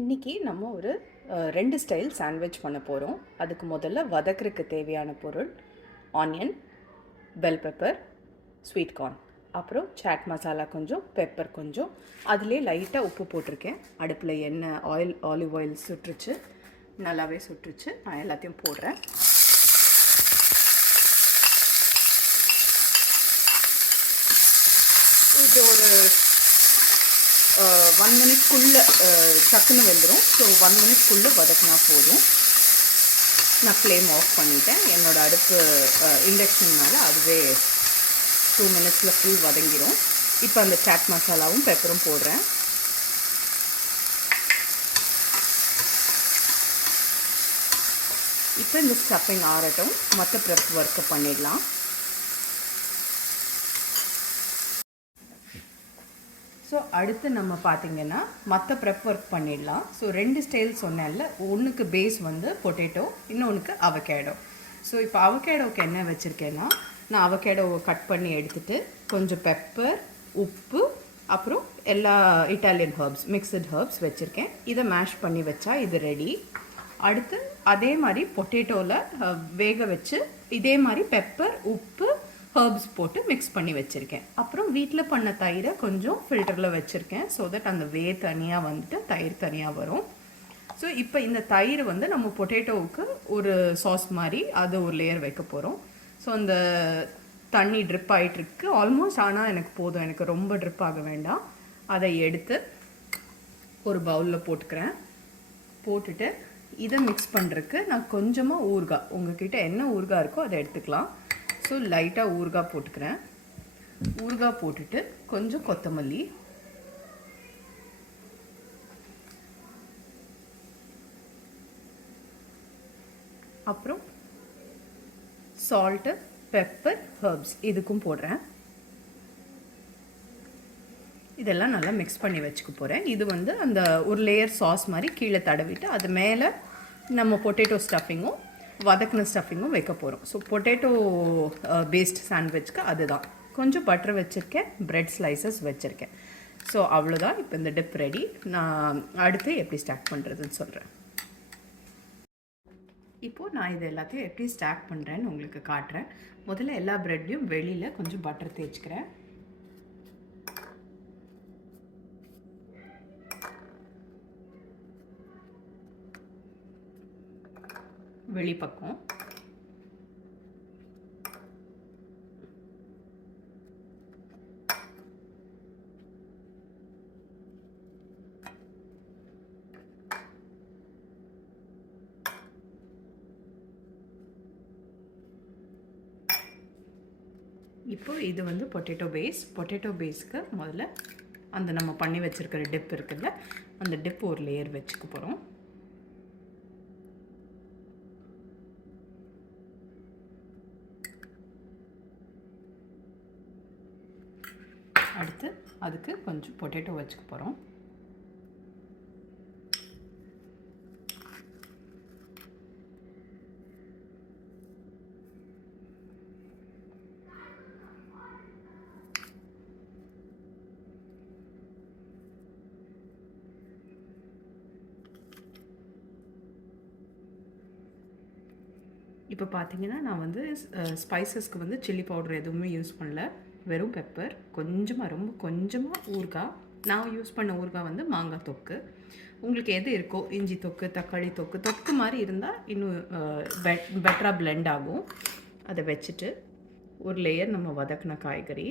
இன்றைக்கி நம்ம ஒரு 2 ஸ்டைல் சாண்ட்விச் பண்ண போகிறோம். அதுக்கு முதல்ல வதக்கிறதுக்கு தேவையான பொருள் onion, bell pepper, sweet corn, அப்புறம் சாட் மசாலா கொஞ்சம், பெப்பர் கொஞ்சம், அதிலே லைட்டாக உப்பு போட்டிருக்கேன். அடுப்பில் எண்ணெய் ஆலிவ் ஆயில் சுட்டுருச்சு, நல்லாவே சுட்டுருச்சு. நான் எல்லாத்தையும் போடுறேன். இது ஒரு 1 மினிட்குள்ளே டக்குன்னு வெந்துடும். ஸோ 1 மினிட்குள்ளே வதக்கினா போதும். நான் ஃப்ளேம் ஆஃப் பண்ணிட்டேன். என்னோடய அடுப்பு இண்டக்ஷன்னால் அதுவே 2 மினிட்ஸில் ஃபுல் வதங்கிடும். இப்போ அந்த சாட் மசாலாவும் பெப்பரும் போடுறேன். இப்போ இந்த ஸ்டஃபிங் ஆறட்டும், மற்ற ப்ரெப் ஒர்க்கை பண்ணிடலாம். ஸோ அடுத்து நம்ம பார்த்திங்கன்னா மற்ற ப்ரெப் ஒர்க் பண்ணிடலாம். ஸோ 2 ஸ்டைல் சொன்னேன்ல, ஒன்றுக்கு பேஸ் வந்து பொட்டேட்டோ, இன்னொன்றுக்கு அவகேடோ. ஸோ இப்போ அவகேடோவுக்கு என்ன வச்சுருக்கேன்னா, நான் அவகேடோவை கட் பண்ணி எடுத்துகிட்டு கொஞ்சம் பெப்பர், உப்பு, அப்புறம் எல்லா இட்டாலியன் ஹர்ப்ஸ், மிக்சட் ஹர்ப்ஸ் வச்சுருக்கேன். இதை மேஷ் பண்ணி வச்சா இது ரெடி. அடுத்து அதே மாதிரி பொட்டேட்டோவில் வேக வச்சு இதே மாதிரி பெப்பர், உப்பு, ஹர்ப்ஸ் போட்டு மிக்ஸ் பண்ணி வச்சுருக்கேன். அப்புறம் வீட்டில் பண்ண தயிரை கொஞ்சம் ஃபில்டரில் வச்சுருக்கேன். ஸோ தட் அந்த தனியாக வந்துட்டு தயிர் தனியாக வரும். ஸோ இப்போ இந்த தயிர் வந்து நம்ம பொட்டேட்டோவுக்கு ஒரு சாஸ் மாதிரி அது ஒரு லேயர் வைக்க போகிறோம். ஸோ அந்த தண்ணி ட்ரிப் ஆகிட்டுருக்கு ஆல்மோஸ்ட். ஆனால் எனக்கு போதும், எனக்கு ரொம்ப ட்ரிப் ஆக வேண்டாம். அதை எடுத்து ஒரு பவுலில் போட்டுக்கிறேன். போட்டுட்டு இதை மிக்ஸ் பண்ணுறதுக்கு நான் கொஞ்சமாக ஊறுகாய், உங்கள்கிட்ட என்ன ஊறுகாய் இருக்கோ அதை எடுத்துக்கலாம். ஸோ லைட்டாக ஊறுகாய் போட்டுக்கிறேன். ஊறுகாய் போட்டுட்டு கொஞ்சம் கொத்தமல்லி, அப்புறம் சால்ட்டு, பெப்பர், ஹர்ப்ஸ் இதுக்கும் போடுறேன். இதெல்லாம் நல்லா மிக்ஸ் பண்ணி வச்சுக்க போகிறேன். இது வந்து அந்த ஒரு லேயர் சாஸ் மாதிரி கீழே தடவிட்டு அது மேலே நம்ம பொட்டேட்டோ ஸ்டஃபிங்கும் வதக்கின ஸ்டஃபிங்கும் வைக்க போகிறோம். ஸோ பொட்டேட்டோ பேஸ்ட் சாண்ட்விச்க்கு அதுதான். கொஞ்சம் பட்டர் வச்சுருக்கேன், ப்ரெட் ஸ்லைசஸ் வச்சுருக்கேன். ஸோ அவ்வளோதான். இப்போ இந்த டிப் ரெடி. நான் அடுத்து எப்படி ஸ்டாக் பண்ணுறதுன்னு சொல்கிறேன். இப்போது நான் இது எல்லாத்தையும் எப்படி ஸ்டாக் பண்ணுறேன்னு உங்களுக்கு காட்டுறேன். முதல்ல எல்லா ப்ரெட்டையும் வெளியில் கொஞ்சம் பட்டர் தேய்ச்சிக்கிறேன். வெளிப்பக்கம் இப்போ இது வந்து பொட்டேட்டோ பேஸ்க்கு முதல்ல அந்த நம்ம பண்ணி வச்சுருக்கிற டிப் இருக்குல்ல, அந்த டிப் ஒரு லேயர் வச்சுக்க போகிறோம். அடுத்து அதுக்கு கொஞ்சம் பொட்டேட்டோ வச்சுக்க போகிறோம். இப்போ பார்த்தீங்கன்னா நான் வந்து ஸ்பைசஸ்க்கு வந்து சில்லி பவுடர் எதுவுமே யூஸ் பண்ணல. வெறும் பெப்பர், ரொம்ப கொஞ்சமாக ஊறுகாய். நான் யூஸ் பண்ண ஊறுகாய் வந்து மாங்காய் தொக்கு. உங்களுக்கு எது இருக்கோ, இஞ்சி தொக்கு, தக்காளி தொக்கு மாதிரி இருந்தால் இன்னும் பெட்டராக பிளெண்ட் ஆகும். அதை வச்சுட்டு ஒரு லேயர் நம்ம வதக்கின காய்கறி,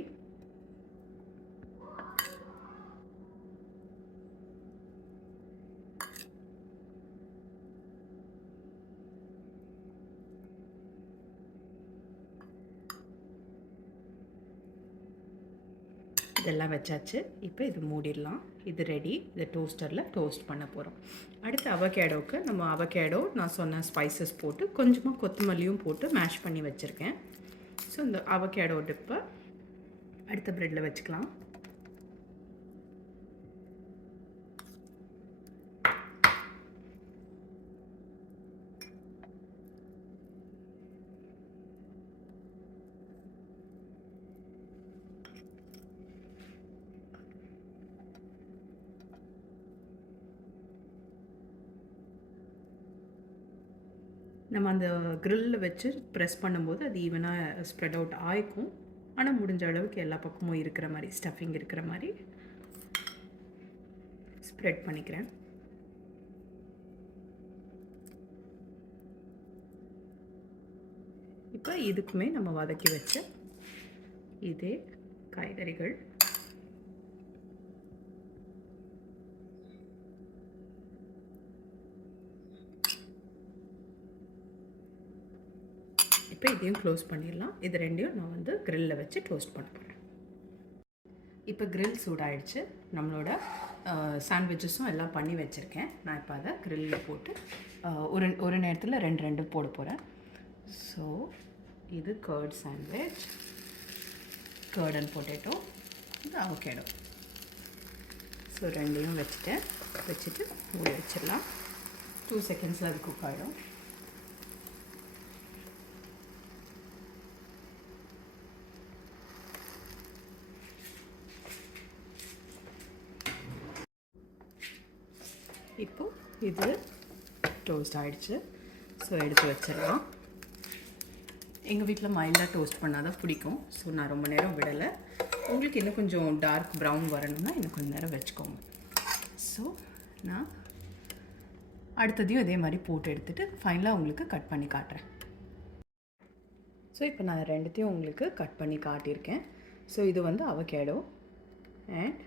இதெல்லாம் வச்சாச்சு. இப்போ இது மூடிடலாம். இது ரெடி. இதை டோஸ்டரில் டோஸ்ட் பண்ண போகிறோம். அடுத்து அவகேடோவுக்கு நம்ம அவகேடோ நான் சொன்ன ஸ்பைசஸ் போட்டு கொஞ்சமாக கொத்தமல்லியும் போட்டு மேஷ் பண்ணி வச்சுருக்கேன். ஸோ இந்த அவகேடோ டிப்பை அடுத்த ப்ரெட்டில் வச்சுக்கலாம். நம்ம அந்த க்ரில்லில் வச்சு ப்ரெஸ் பண்ணும்போது அது ஈவனாக ஸ்ப்ரெட் அவுட் ஆகிக்கும். ஆனால் முடிஞ்ச அளவுக்கு எல்லா பக்கமும் இருக்கிற மாதிரி, ஸ்டஃபிங் இருக்கிற மாதிரி ஸ்ப்ரெட் பண்ணிக்கிறேன். இப்போ இதுக்குமே நம்ம வதக்கி வச்ச இதே காய்கறிகள் இப்போ இதையும் க்ளோஸ் பண்ணிடலாம். இது ரெண்டையும் நான் வந்து க்ரில்லில் வச்சு க்ளோஸ் பண்ண போகிறேன். இப்போ க்ரில் சூடாயிடுச்சு. நம்மளோட சாண்ட்விச்சஸும் எல்லாம் பண்ணி வச்சுருக்கேன். நான் இப்போ அதை க்ரில்லில் போட்டு ஒரு நேரத்தில் ரெண்டு போட போகிறேன். ஸோ இது curd sandwich, curd and potato, இது அவகேடோ. ஸோ ரெண்டையும் வச்சுட்டு மூடி வச்சிடலாம். 2 செகண்ட்ஸில் அது குக் ஆகிடும். இப்போது இது டோஸ்ட் ஆகிடுச்சு. ஸோ எடுத்து வச்சிடலாம். எங்கள் வீட்டில் மைல்டாக டோஸ்ட் பண்ணால் தான் பிடிக்கும். ஸோ நான் ரொம்ப நேரம் விடலை. உங்களுக்கு இன்னும் கொஞ்சம் டார்க் ப்ரௌன் வரணும்னா இன்னும் கொஞ்சம் நேரம் வச்சுக்கோங்க. ஸோ நான் அடுத்ததையும் இதே மாதிரி போட்டு எடுத்துகிட்டு ஃபைனலாக உங்களுக்கு கட் பண்ணி காட்டுறேன். ஸோ இப்போ நான் ரெண்டுத்தையும் உங்களுக்கு கட் பண்ணி காட்டியிருக்கேன். ஸோ இது வந்து அவகேடோ அண்ட்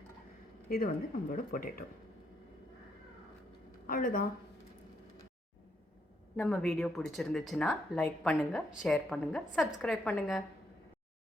இது வந்து நம்மளோட பொட்டேட்டோ. அவ்வளோதான். நம்ம வீடியோ பிடிச்சிருந்துச்சுன்னா லைக் பண்ணுங்கள், ஷேர் பண்ணுங்கள், சப்ஸ்கிரைப் பண்ணுங்கள்.